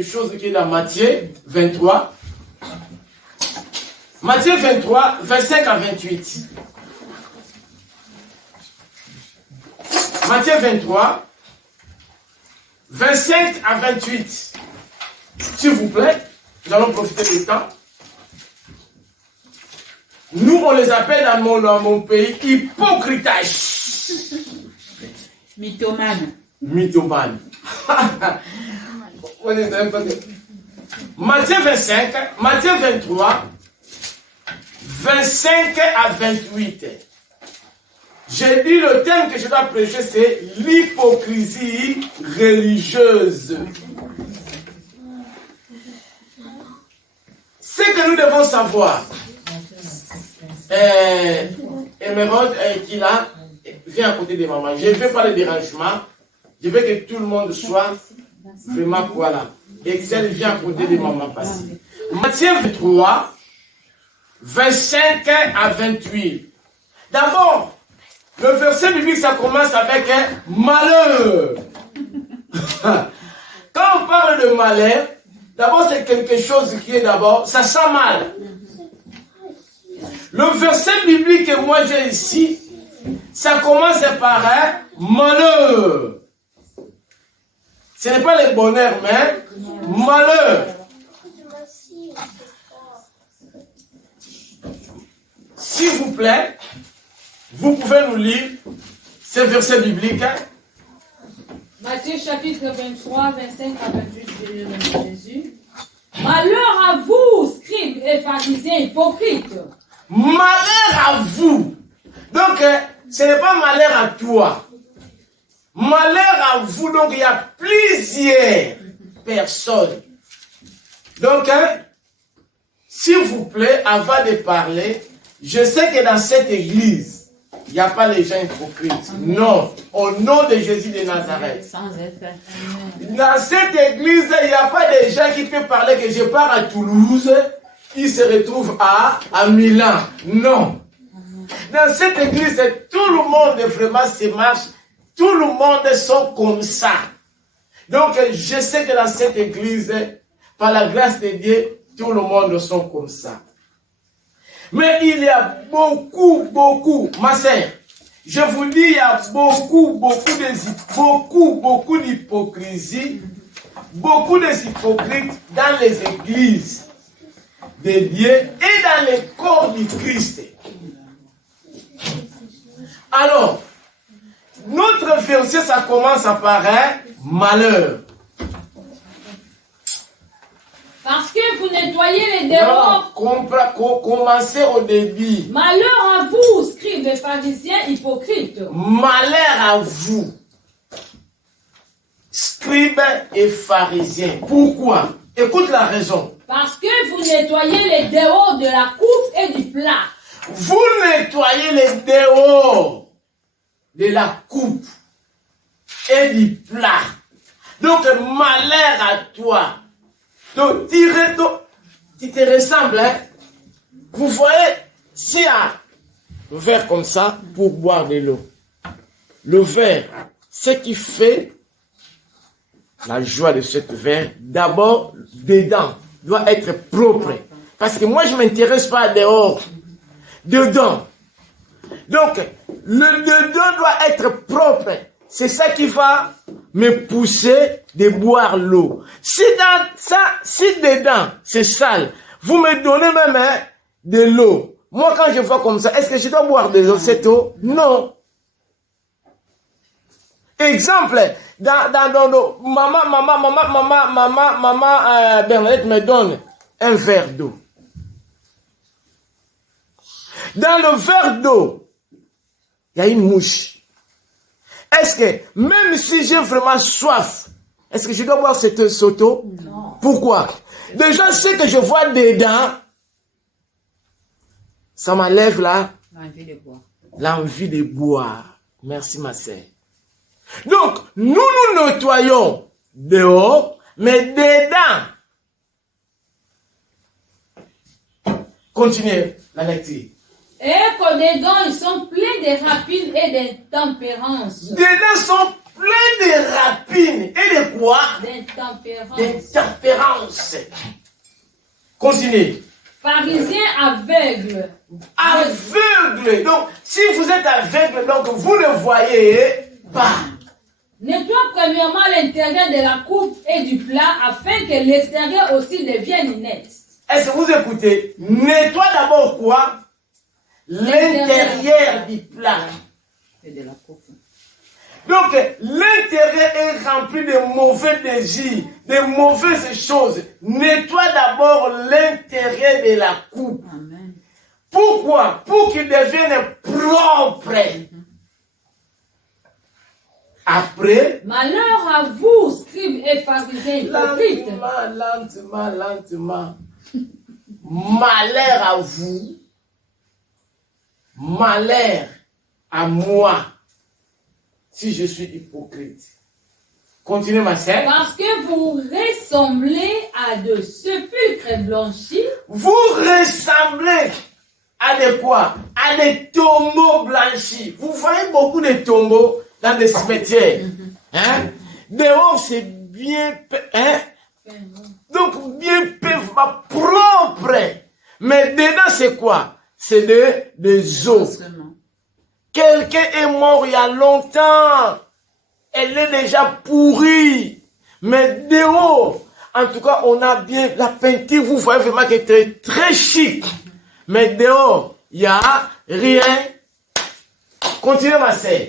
quelque chose qui est dans Matthieu 23. Matthieu 23, 25 à 28. Matthieu 23, 25 à 28. S'il vous plaît, nous allons profiter du temps. Nous, on les appelle dans mon pays hypocritage. Mythomane. Mythomane. Matthieu 25, Matthieu 23, 25 à 28. J'ai dit le thème que je dois prêcher, c'est l'hypocrisie religieuse. Ce que nous devons savoir, Émeraude qui là, vient à côté de maman. Je ne veux pas le dérangement. Je veux que tout le monde soit vraiment voilà. Excel vient à côté de maman passée. Matthieu 23, 25 à 28. D'abord, le verset biblique, ça commence avec un malheur. Quand on parle de malheur, d'abord c'est quelque chose qui est d'abord, ça sent mal. Le verset biblique que moi j'ai ici, ça commence par un malheur. Ce n'est pas le bonheur, mais malheur. S'il vous plaît, vous pouvez nous lire ces versets bibliques. Matthieu chapitre 23, 25 à 28, je lis le nom de Jésus. Malheur à vous, scribes et pharisiens hypocrites. Malheur à vous. Donc, ce n'est pas malheur à toi. Malheur à vous. Donc, il y a plusieurs personnes. Donc, s'il vous plaît, avant de parler, je sais que dans cette église, il n'y a pas les gens hypocrites. Non. Au nom de Jésus de Nazareth. Sans être. Dans cette église, il n'y a pas des gens qui peuvent parler que je pars à Toulouse, ils se retrouvent à Milan. Non. Dans cette église, tout le monde vraiment se marche. Tout le monde sont comme ça. Donc, je sais que dans cette église, par la grâce de Dieu, tout le monde sont comme ça. Mais il y a beaucoup, ma sœur, je vous dis, il y a beaucoup d'hypocrisie, beaucoup d'hypocrites dans les églises de Dieu et dans les corps du Christ. Alors, notre verset, ça commence par un malheur. Parce que vous nettoyez les dehors. Commencez au début. Malheur à vous, scribes et pharisiens hypocrites. Malheur à vous, scribes et pharisiens. Pourquoi? Écoute la raison. Parce que vous nettoyez les dehors de la coupe et du plat. Vous nettoyez les dehors de la coupe et du plat. Donc, malheur à toi. Donc, tu te ressembles, hein? Vous voyez, s'il y a un verre comme ça pour boire de l'eau, le verre, ce qui fait la joie de ce verre, d'abord, dedans, doit être propre. Parce que moi, je ne m'intéresse pas dehors, dedans. Donc, le dedans doit être propre. C'est ça qui va me pousser de boire l'eau. Si dedans, c'est sale, vous me donnez même de l'eau. Moi, quand je vois comme ça, est-ce que je dois boire de cette eau? Non. Exemple, maman, Bernadette me donne un verre d'eau. Dans le verre d'eau, il y a une mouche. Est-ce que, même si j'ai vraiment soif, est-ce que je dois boire cette eau? Non. Pourquoi? Déjà, ce que je vois dedans, ça m'enlève là, l'envie de boire. L'envie de boire. Merci, ma sœur. Donc, nous nettoyons dehors, mais dedans. Continuez la lecture. Et que dedans, ils sont pleins de rapines et d'intempérance. Dedans sont plein de rapines et de quoi? D'intempérance. Continuez. Pharisien aveugle. Aveugle. Donc, si vous êtes aveugle, donc vous ne voyez pas. Nettoie premièrement l'intérieur de la coupe et du plat afin que l'extérieur aussi devienne net. Est-ce que vous écoutez? Nettoie d'abord quoi? L'intérieur du plat. Et de la coupe. Donc, l'intérieur est rempli de mauvais désirs, de mauvaises choses. Nettoie d'abord l'intérieur de la coupe. Amen. Pourquoi? Pour qu'il devienne propre. Après, Malheur à vous, scribes et pharisiens hypocrites. lentement. Malheur à vous. Malheur à moi. Si je suis hypocrite. Continuez ma sœur. Parce que vous ressemblez à de sépulcres blanchis. Vous ressemblez à de quoi? À des tombeaux blanchis. Vous voyez beaucoup de tombeaux dans des cimetières. Hein? Dehors, c'est bien... Hein? Donc, bien propre. Mais dedans, c'est quoi? C'est des os. Quelqu'un est mort il y a longtemps. Elle est déjà pourrie. Mais dehors, en tout cas, on a bien la peinture. Vous voyez vraiment qu'elle est très chic. Mais dehors, il n'y a rien. Continuez ma sœur.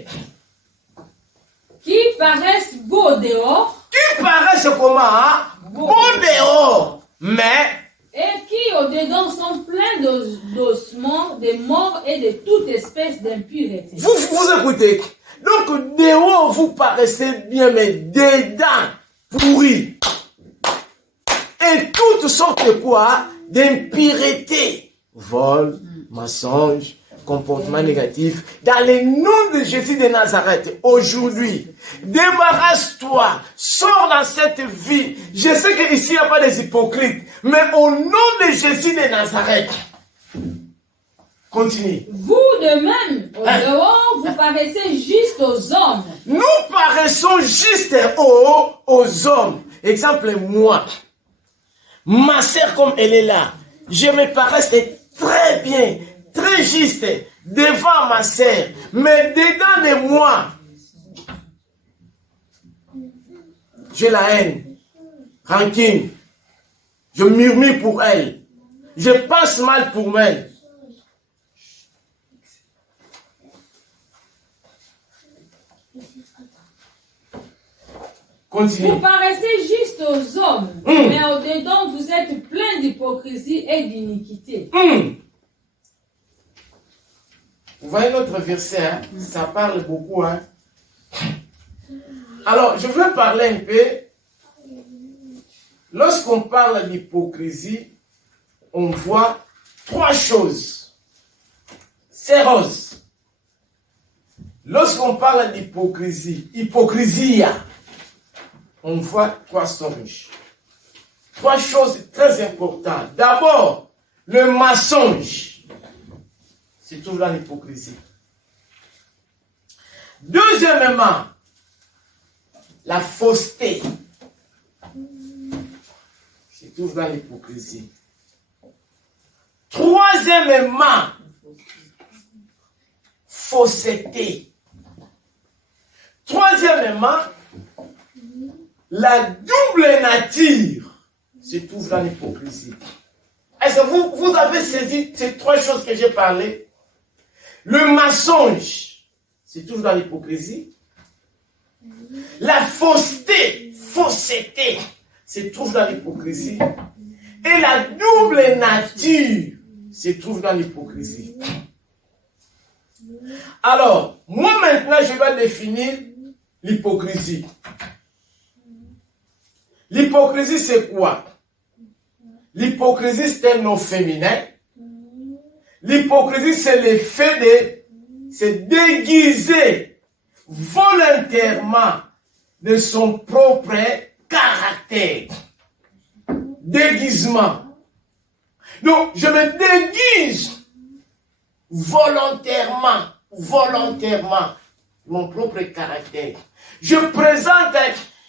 Qui paraissent beaux dehors. Qui paraissent comment? Hein? Beau dehors. Mais... Et qui au-dedans sont pleins d'ossements, de morts et de toute espèce d'impureté. Vous écoutez. Donc dehors vous paraissez bien, mais dedans pourri. Et toutes sortes de quoi? D'impureté. Vol, mensonge, comportement négatif. Dans le nom de Jésus de Nazareth, aujourd'hui, débarrasse-toi, sors dans cette vie. Je sais qu'ici, il n'y a pas des hypocrites, mais au nom de Jésus de Nazareth, continue. Vous de même, au dehors, vous paraissez juste aux hommes. Nous paraissons juste aux hommes. Exemple, moi, ma sœur comme elle est là, je me paraissais très bien, très juste devant ma sœur, mais dedans de moi, j'ai la haine, rancune, je murmure pour elle, je pense mal pour elle. Continue. Vous paraissez juste aux hommes, mais au-dedans vous êtes plein d'hypocrisie et d'iniquité. Vous voyez notre verset, hein? Ça parle beaucoup. Hein? Alors, je veux parler un peu. Lorsqu'on parle d'hypocrisie, on voit trois choses. C'est rose. Lorsqu'on parle d'hypocrisie, hypocrisia, on voit trois songes. Trois choses très importantes. D'abord, le mensonge. C'est toujours dans l'hypocrisie. Deuxièmement, la fausseté. C'est toujours dans l'hypocrisie. Troisièmement, fausseté. Troisièmement, la double nature se trouve dans l'hypocrisie. Est-ce que vous avez saisi ces trois choses que j'ai parlé? Le mensonge, c'est toujours dans l'hypocrisie. La fausseté, se trouve dans l'hypocrisie. Et la double nature se trouve dans l'hypocrisie. Alors, moi maintenant, je vais définir l'hypocrisie. L'hypocrisie, c'est quoi? L'hypocrisie, c'est un nom féminin. L'hypocrisie, c'est le fait de se déguiser volontairement de son propre caractère. Déguisement. Donc, je me déguise volontairement. mon propre caractère. Je présente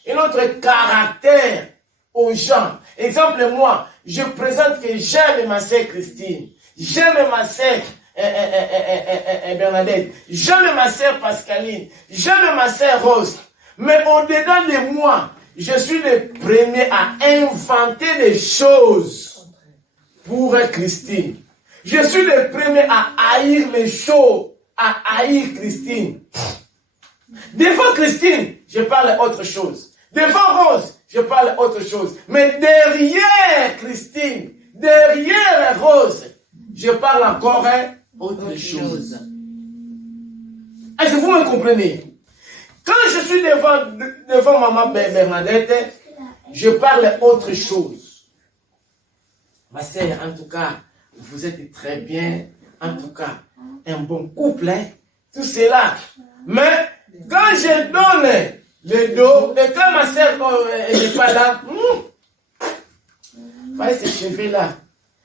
un autre caractère aux gens. Exemple, moi, je présente que j'aime ma sœur Christine. J'aime ma sœur Bernadette. J'aime ma sœur Pascaline. J'aime ma sœur Rose. Mais au-dedans de moi, je suis le premier à inventer des choses pour Christine. Je suis le premier à haïr les choses, à haïr Christine. Devant Christine, je parle autre chose. Devant Rose, je parle autre chose. Mais derrière Christine, derrière Rose, je parle encore autre chose. Est-ce que vous me comprenez? Quand je suis devant maman Bernadette, je parle autre chose. Ma sœur, en tout cas, vous êtes très bien. En tout cas, un bon couple, hein? Tout cela. Mais quand je donne le dos, et quand ma sœur n'est pas là, voyez ces cheveux-là.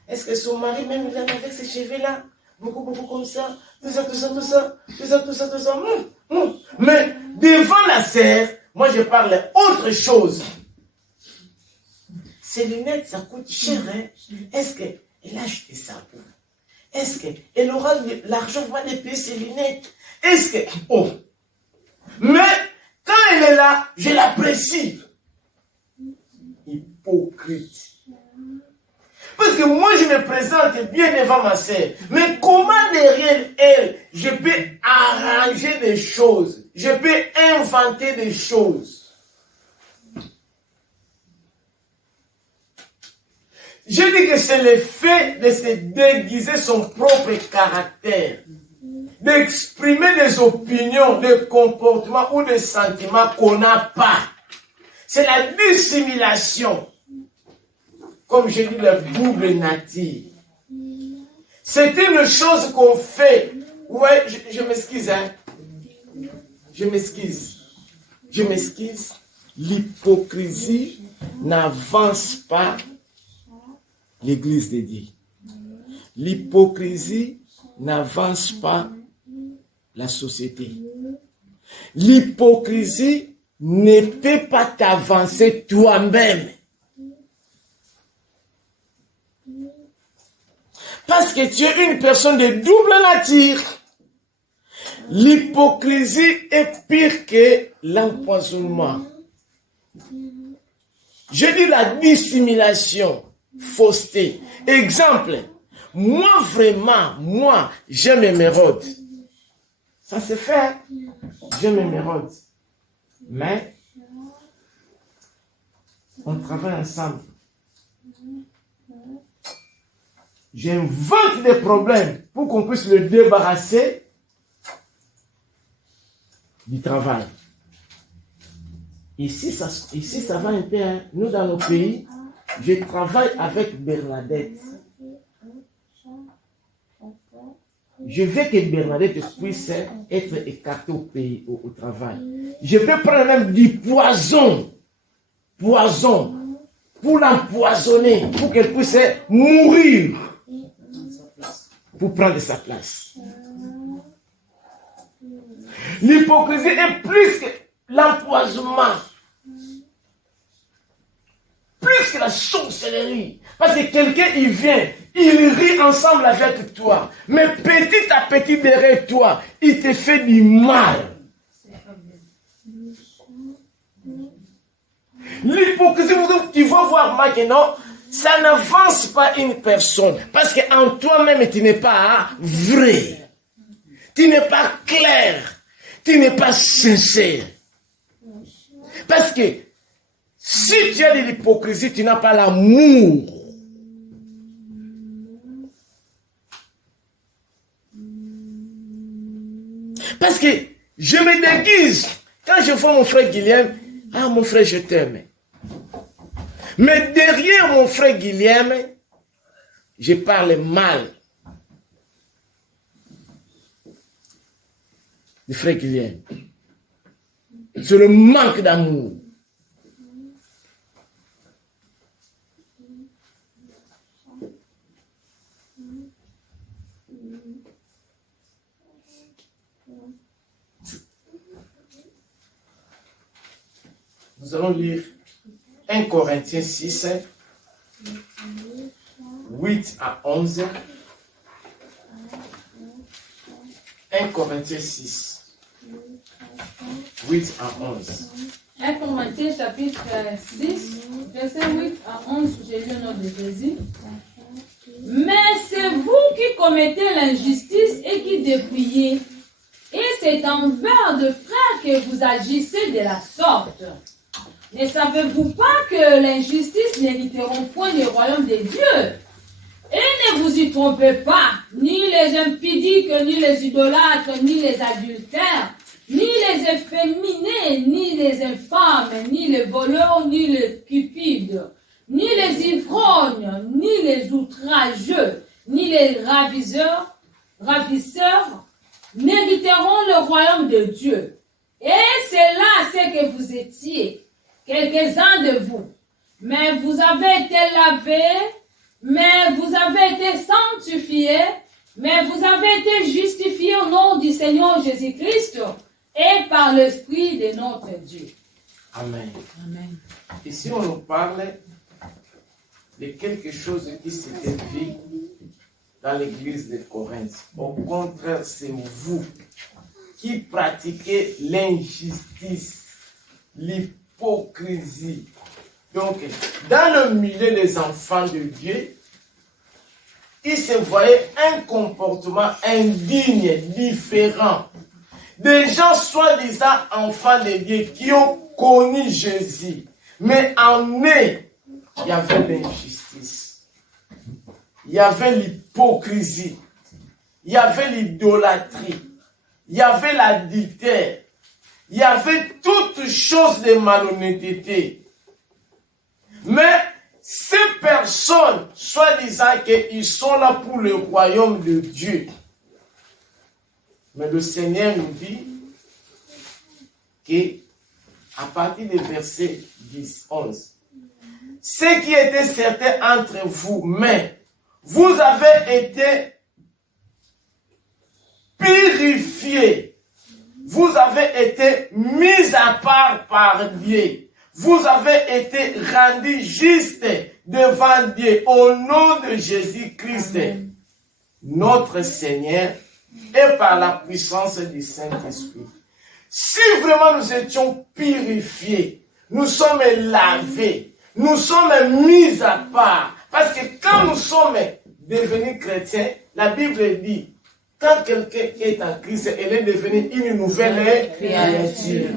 Est-ce que son mari même il a avec ces cheveux-là? Beaucoup comme ça. Tout ça. Mais devant la sœur, moi je parle autre chose. Ces lunettes, ça coûte cher, hein? Est-ce qu'elle a acheté ça pour? Est-ce qu'elle aura l'argent pour aller payer ses lunettes? Est-ce que... Oh! Mais quand elle est là, je l'apprécie. Hypocrite. Parce que moi, je me présente bien devant ma sœur. Mais comment derrière elle, je peux arranger des choses? Je peux inventer des choses? Je dis que c'est le fait de se déguiser son propre caractère. D'exprimer des opinions, des comportements ou des sentiments qu'on n'a pas. C'est la dissimulation. Comme je dis, la double nature. C'est une chose qu'on fait. Ouais, je m'excuse, hein. Je m'excuse. L'hypocrisie n'avance pas l'Église de Dieu. L'hypocrisie n'avance pas la société. L'hypocrisie ne peut pas t'avancer toi-même. Parce que tu es une personne de double nature. L'hypocrisie est pire que l'empoisonnement. Je dis la dissimulation, fausseté. Exemple, moi, j'aime Mérode. Ça se fait, j'aime Mérode. Mais, on travaille ensemble. J'invente des problèmes pour qu'on puisse le débarrasser du travail. Ici, ça va un peu. Hein. Nous, dans nos pays, je travaille avec Bernadette. Je veux que Bernadette puisse être écartée au travail. Je peux prendre même du poison pour l'empoisonner, pour qu'elle puisse mourir, pour prendre sa place. L'hypocrisie est plus que l'empoisonnement, plus que la sorcellerie. Parce que quelqu'un, il vient, il rit ensemble avec toi, mais petit à petit derrière toi, il te fait du mal. L'hypocrisie, tu vas voir maintenant, ça n'avance pas une personne. Parce qu'en toi-même, tu n'es pas vrai. Tu n'es pas clair. Tu n'es pas sincère. Parce que si tu as de l'hypocrisie, tu n'as pas l'amour. Parce que je me déguise. Quand je vois mon frère Guillaume, ah mon frère, je t'aime. Mais derrière mon frère Guillaume, je parle mal. Le frère Guillaume. C'est le manque d'amour. Nous allons lire 1 Corinthiens 6, 8 à 11. 1 Corinthiens 6, 8 à 11. 1 Corinthiens chapitre 6, verset 8 à 11, j'ai lu au nom de Jésus. Mais c'est vous qui commettez l'injustice et qui dépouillez. Et c'est envers de frères que vous agissez de la sorte. Ne savez-vous pas que l'injustice n'hériteront point du royaume des dieux? Et ne vous y trompez pas, ni les impudiques, ni les idolâtres, ni les adultères, ni les efféminés, ni les infâmes, ni les voleurs, ni les cupides, ni les ivrognes, ni les outrageux, ni les ravisseurs, n'hériteront le royaume de Dieu. Et c'est là ce que vous étiez, quelques-uns de vous. Mais vous avez été lavés, mais vous avez été sanctifiés, mais vous avez été justifiés au nom du Seigneur Jésus-Christ et par l'Esprit de notre Dieu. Amen. Amen. Ici, on nous parle de quelque chose qui s'était vu dans l'église de Corinthe. Au contraire, c'est vous qui pratiquez l'injustice, l'hypocrisie. Donc, dans le milieu des enfants de Dieu, il se voyait un comportement indigne, différent. Des gens soi-disant enfants de Dieu qui ont connu Jésus, mais en eux, il y avait l'injustice, il y avait l'hypocrisie, il y avait l'idolâtrie, il y avait l'adultère, il y avait toutes choses de malhonnêteté. Mais ces personnes, soi-disant qu'ils sont là pour le royaume de Dieu, mais le Seigneur nous dit qu'à partir du verset 10, 11, ce qui était certain entre vous, mais vous avez été purifiés, vous avez été mis à part par Dieu. Vous avez été rendus justes devant Dieu au nom de Jésus-Christ, notre Seigneur, et par la puissance du Saint-Esprit. Si vraiment nous étions purifiés, nous sommes lavés, nous sommes mis à part, parce que quand nous sommes devenus chrétiens, la Bible dit, quand quelqu'un est en Christ, elle est devenue une nouvelle créature.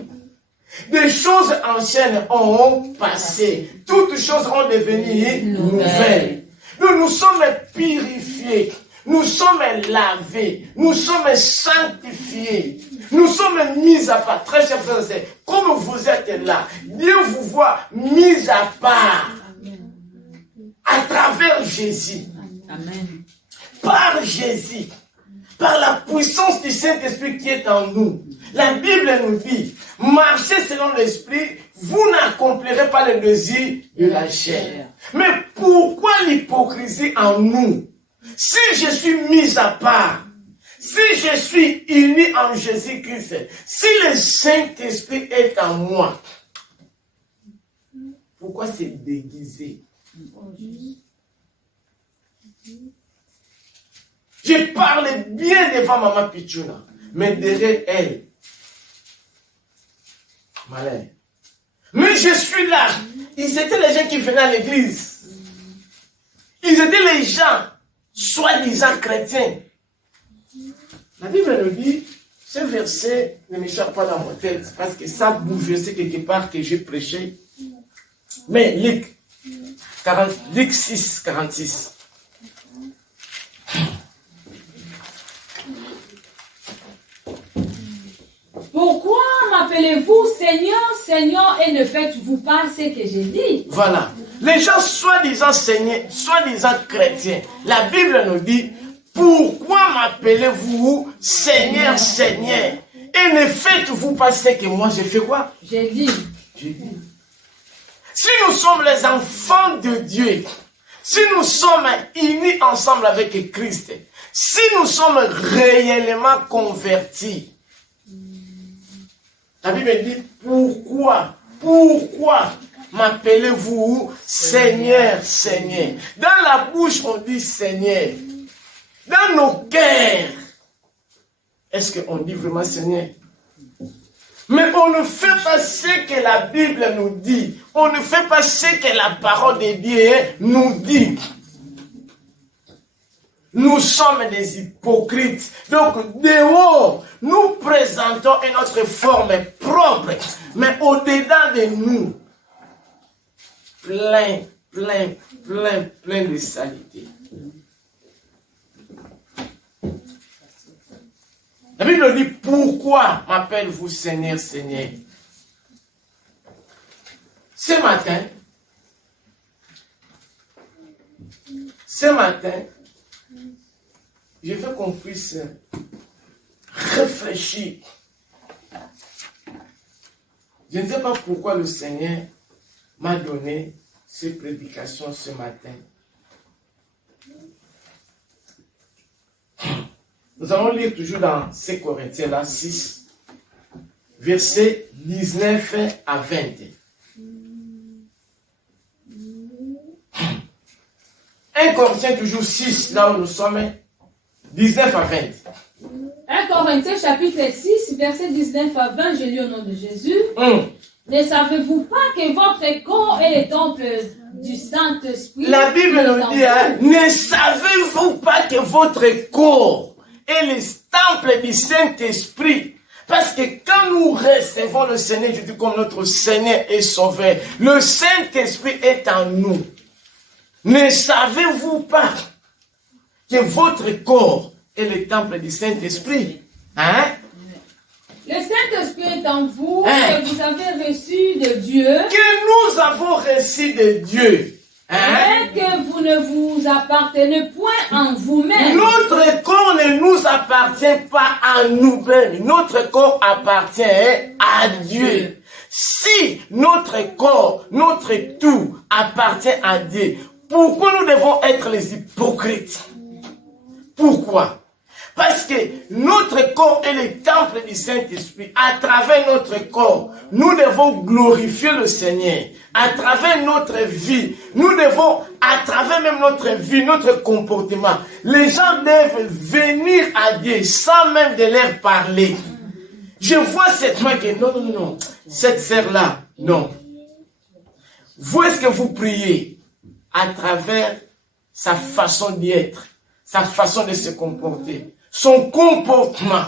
Des choses anciennes ont passé. Toutes choses ont devenu nouvelles. Nous sommes purifiés. Nous sommes lavés. Nous sommes sanctifiés. Nous sommes mis à part. Très chers frères et sœurs, comme vous êtes là, Dieu vous voit mis à part. À travers Jésus. Amen. Par Jésus. Par la puissance du Saint-Esprit qui est en nous. La Bible nous dit, marchez selon l'Esprit, vous n'accomplirez pas les désirs de la chair. Mais pourquoi l'hypocrisie en nous? Si je suis mis à part, si je suis uni en Jésus-Christ, si le Saint-Esprit est en moi, pourquoi c'est déguisé? Je parle bien devant Maman Pichouna, mais derrière elle, malin. Mais je suis là. Ils étaient les gens qui venaient à l'église. Ils étaient les gens, soi-disant chrétiens. La Bible nous dit, ce verset ne m'échappe pas dans ma tête, parce que ça bouge, c'est quelque part que j'ai prêché. Mais Luc 6, 46. Pourquoi m'appelez-vous Seigneur, Seigneur, et ne faites-vous pas ce que j'ai dit? Voilà. Les gens soi-disant seigneurs, soi-disant chrétiens, la Bible nous dit, pourquoi m'appelez-vous Seigneur, Seigneur, et ne faites-vous pas ce que moi j'ai fait quoi? J'ai dit. J'ai dit. Si nous sommes les enfants de Dieu, si nous sommes unis ensemble avec Christ, si nous sommes réellement convertis, la Bible dit, pourquoi pourquoi m'appelez-vous Seigneur, Seigneur? Dans la bouche, on dit Seigneur. Dans nos cœurs, est-ce qu'on dit vraiment Seigneur? Mais on ne fait pas ce que la Bible nous dit. On ne fait pas ce que la parole de Dieu nous dit. Nous sommes des hypocrites. Donc, dehors, nous présentons une autre forme propre. Mais au-dedans de nous, plein de saleté. La Bible dit, pourquoi m'appelez-vous Seigneur, Seigneur? Ce matin, je veux qu'on puisse réfléchir. Je ne sais pas pourquoi le Seigneur m'a donné ces prédications ce matin. Nous allons lire toujours dans 2 Corinthiens là, 6, versets 19 à 20. 1 Corinthiens toujours 6, là où nous sommes, 19 à 20. 1 Corinthiens chapitre 6, verset 19 à 20, je lis au nom de Jésus. Ne savez-vous pas que votre corps est le temple du Saint-Esprit? La Bible nous dit, ne savez-vous pas que votre corps est le temple du Saint-Esprit? Parce que quand nous recevons le Seigneur Jésus comme notre Seigneur et Sauveur, le Saint-Esprit est en nous. Ne savez-vous pas que votre corps est le temple du Saint-Esprit? Hein? Le Saint-Esprit est en vous, que vous avez reçu de Dieu. Que nous avons reçu de Dieu. Et que vous ne vous appartenez point en vous-même. Notre corps ne nous appartient pas à nous-mêmes. Notre corps appartient à Dieu. Si notre corps, notre tout appartient à Dieu, pourquoi nous devons être les hypocrites? Pourquoi? Parce que notre corps est le temple du Saint-Esprit. À travers notre corps, nous devons glorifier le Seigneur. À travers notre vie, nous devons, à travers même notre vie, notre comportement, les gens doivent venir à Dieu sans même de leur parler. Je vois cette main que non, cette sœur-là, non. Vous, est-ce que vous priez à travers sa façon d'être, sa façon de se comporter, son comportement.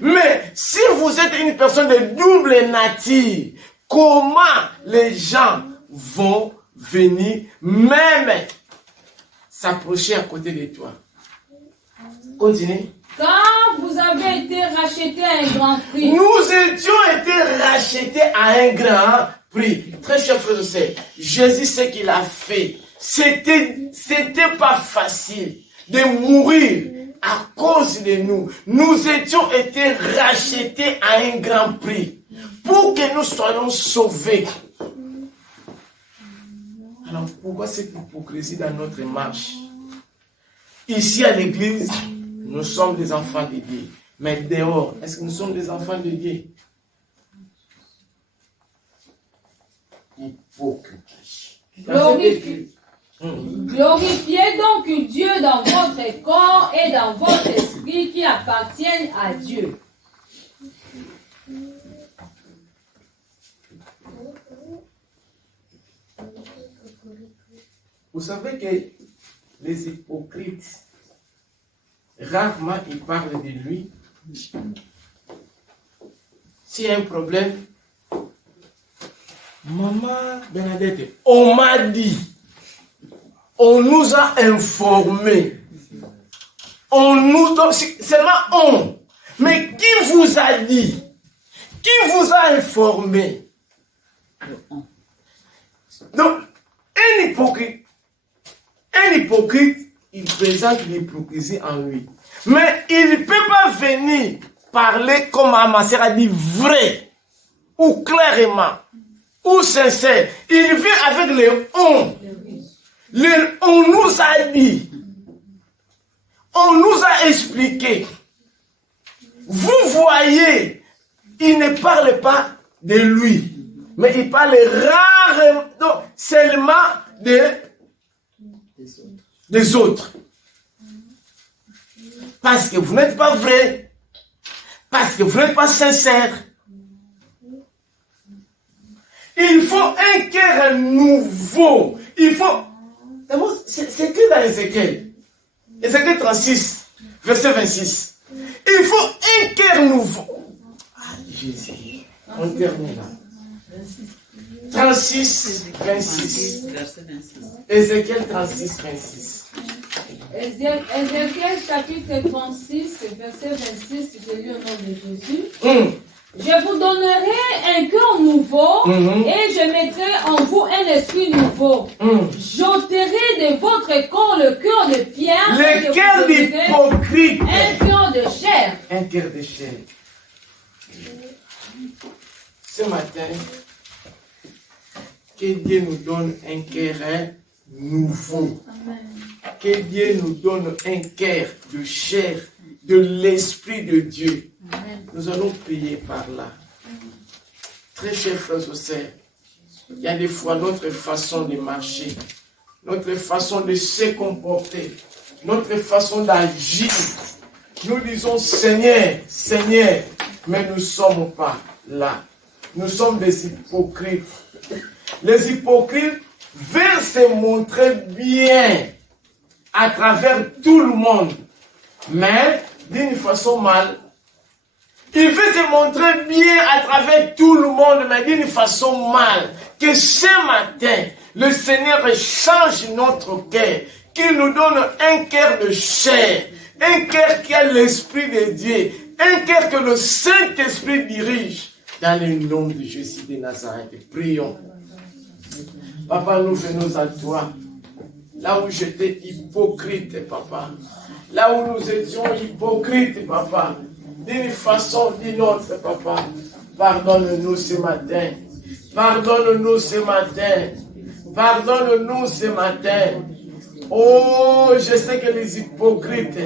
Mais si vous êtes une personne de double nature, comment les gens vont venir même s'approcher à côté de toi? Continuez. Car vous avez été rachetés à un grand prix. Nous étions été rachetés à un grand prix. Très cher frère et sœur, Jésus, ce qu'il a fait, c'était pas facile de mourir à cause de nous. Nous étions été rachetés à un grand prix pour que nous soyons sauvés. Alors pourquoi cette hypocrisie dans notre marche? Ici à l'église, nous sommes des enfants de Dieu. Mais dehors, est-ce que nous sommes des enfants de Dieu? Hypocrisie. Glorifiez donc Dieu dans votre corps et dans votre esprit qui appartiennent à Dieu. Vous savez que les hypocrites, rarement ils parlent de lui. S'il y a un problème, Maman Bernadette, on m'a dit, on nous a informés, on nous donne, seulement on, mais qui vous a dit? Qui vous a informé? Donc, un hypocrite, il présente l'hypocrisie en lui. Mais il ne peut pas venir parler comme ma sœur a dit vrai, ou clairement, ou sincère. Il vient avec les on. On nous a dit, on nous a expliqué. Vous voyez, il ne parle pas de lui. Mais il parle rarement, seulement des autres. Parce que vous n'êtes pas vrai. Parce que vous n'êtes pas sincère. Il faut un cœur nouveau. Il faut... C'est écrit dans Ézéchiel. Ézéchiel 36, verset 26. Il faut un cœur nouveau. Ah, Jésus. On termine là. 36, 26. Ézéchiel 36, 26. Ézéchiel chapitre 36, verset 26, je lis au nom de Jésus. Je vous donnerai un cœur nouveau et je mettrai en vous un esprit nouveau. J'ôterai de votre corps le cœur de pierre. Le cœur d'hypocrite. Un cœur de chair. Un cœur de chair. Ce matin, que Dieu nous donne un cœur nouveau. Amen. Que Dieu nous donne un cœur de chair, de l'Esprit de Dieu. Amen. Nous allons prier par là. Très chers frères et sœurs, il y a des fois notre façon de marcher, notre façon de se comporter, notre façon d'agir. Nous disons Seigneur, Seigneur, mais nous ne sommes pas là. Nous sommes des hypocrites. Les hypocrites veulent se montrer bien à travers tout le monde, mais d'une façon mal. Il veut se montrer bien à travers tout le monde, mais d'une façon mal. Que ce matin, le Seigneur change notre cœur, qu'il nous donne un cœur de chair, un cœur qui a l'Esprit de Dieu, un cœur que le Saint-Esprit dirige. Dans le nom de Jésus de Nazareth, prions. Papa, nous venons à toi. Là où j'étais hypocrite, papa. Là où nous étions hypocrites, papa. D'une façon ou d'une autre, papa. Pardonne-nous ce matin. Pardonne-nous ce matin. Pardonne-nous ce matin. Oh, je sais que les hypocrites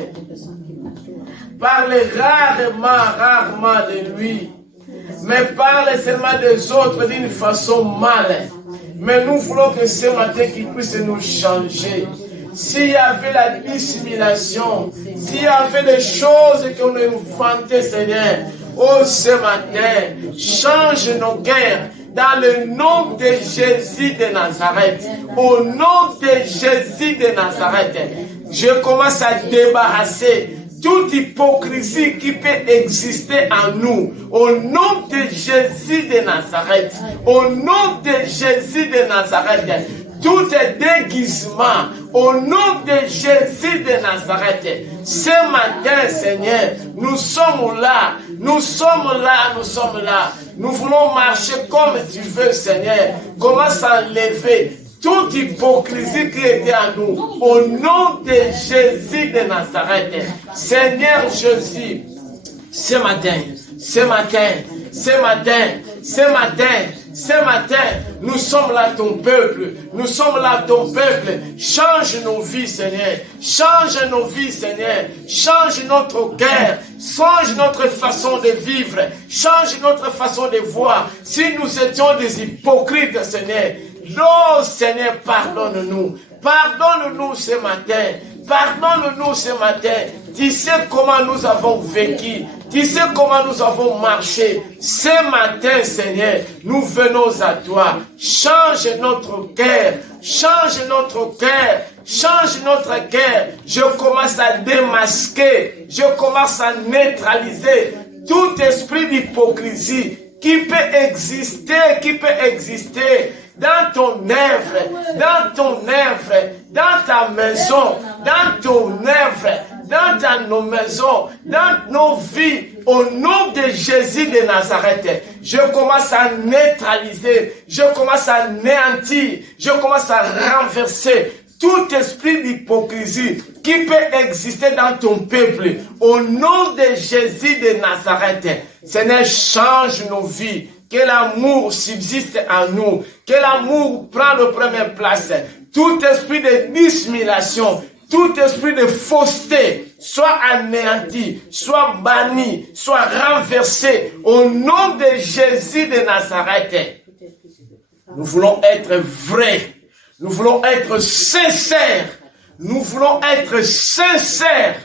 parlent rarement de lui. Mais parlent seulement des autres d'une façon mal. Mais nous voulons que ce matin qu'il puisse nous changer. S'il y avait la dissimulation, s'il y avait des choses qu'on nous vantait, Seigneur, oh ce matin, change nos cœurs dans le nom de Jésus de Nazareth. Au nom de Jésus de Nazareth, je commence à débarrasser toute hypocrisie qui peut exister en nous. Au nom de Jésus de Nazareth, au nom de Jésus de Nazareth, tout déguisement, au nom de Jésus de Nazareth, ce matin, Seigneur, nous sommes là, nous sommes là, nous sommes là. Nous voulons marcher comme tu veux, Seigneur. Commence à enlever toute hypocrisie qui était en nous, au nom de Jésus de Nazareth. Seigneur Jésus, ce matin, nous sommes là ton peuple, nous sommes là ton peuple. Change nos vies, Seigneur, change nos vies, Seigneur, change notre cœur, change notre façon de vivre, change notre façon de voir. Si nous étions des hypocrites, Seigneur, oh Seigneur, pardonne-nous. Pardonne-nous ce matin. Pardonne-nous ce matin. Tu sais comment nous avons vécu. Tu sais comment nous avons marché. Ce matin, Seigneur, nous venons à toi. Change notre cœur. Change notre cœur. Change notre cœur. Je commence à démasquer. Je commence à neutraliser tout esprit d'hypocrisie qui peut exister dans ton œuvre, dans ta maison, dans ton œuvre, dans nos maisons, dans nos vies, au nom de Jésus de Nazareth. Je commence à neutraliser, je commence à anéantir, je commence à renverser tout esprit d'hypocrisie qui peut exister dans ton peuple. Au nom de Jésus de Nazareth, Seigneur, change nos vies. Que l'amour subsiste en nous. Que l'amour prenne la première place. Tout esprit de dissimulation, tout esprit de fausseté, soit anéanti, soit banni, soit renversé. Au nom de Jésus de Nazareth. Nous voulons être vrais. Nous voulons être sincères. Nous voulons être sincères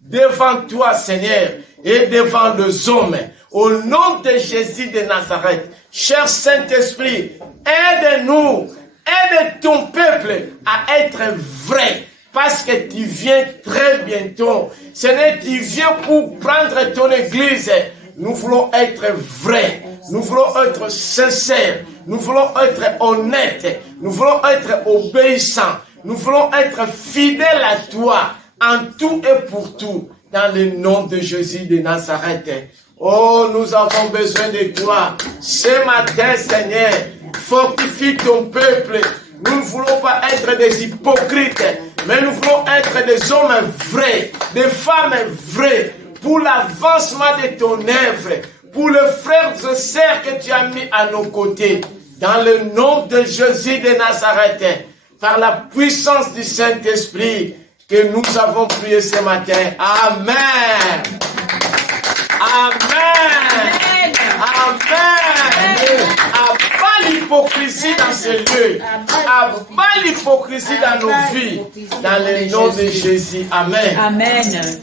devant toi, Seigneur, et devant les hommes. Au nom de Jésus de Nazareth, cher Saint-Esprit, aide-nous, aide ton peuple à être vrai. Parce que tu viens très bientôt. Seigneur, tu viens pour prendre ton église. Nous voulons être vrais. Nous voulons être sincères. Nous voulons être honnêtes. Nous voulons être obéissants. Nous voulons être fidèles à toi en tout et pour tout. Dans le nom de Jésus de Nazareth. Oh, nous avons besoin de toi. Ce matin, Seigneur, fortifie ton peuple. Nous ne voulons pas être des hypocrites, mais nous voulons être des hommes vrais, des femmes vraies, pour l'avancement de ton œuvre, pour les frères et sœurs que tu as mis à nos côtés. Dans le nom de Jésus de Nazareth, par la puissance du Saint-Esprit, que nous avons prié ce matin. Amen. Amen. Amen. Abat l'hypocrisie dans ce lieu. Abat l'hypocrisie dans nos vies. Dans le nom de Jésus. Amen. Amen.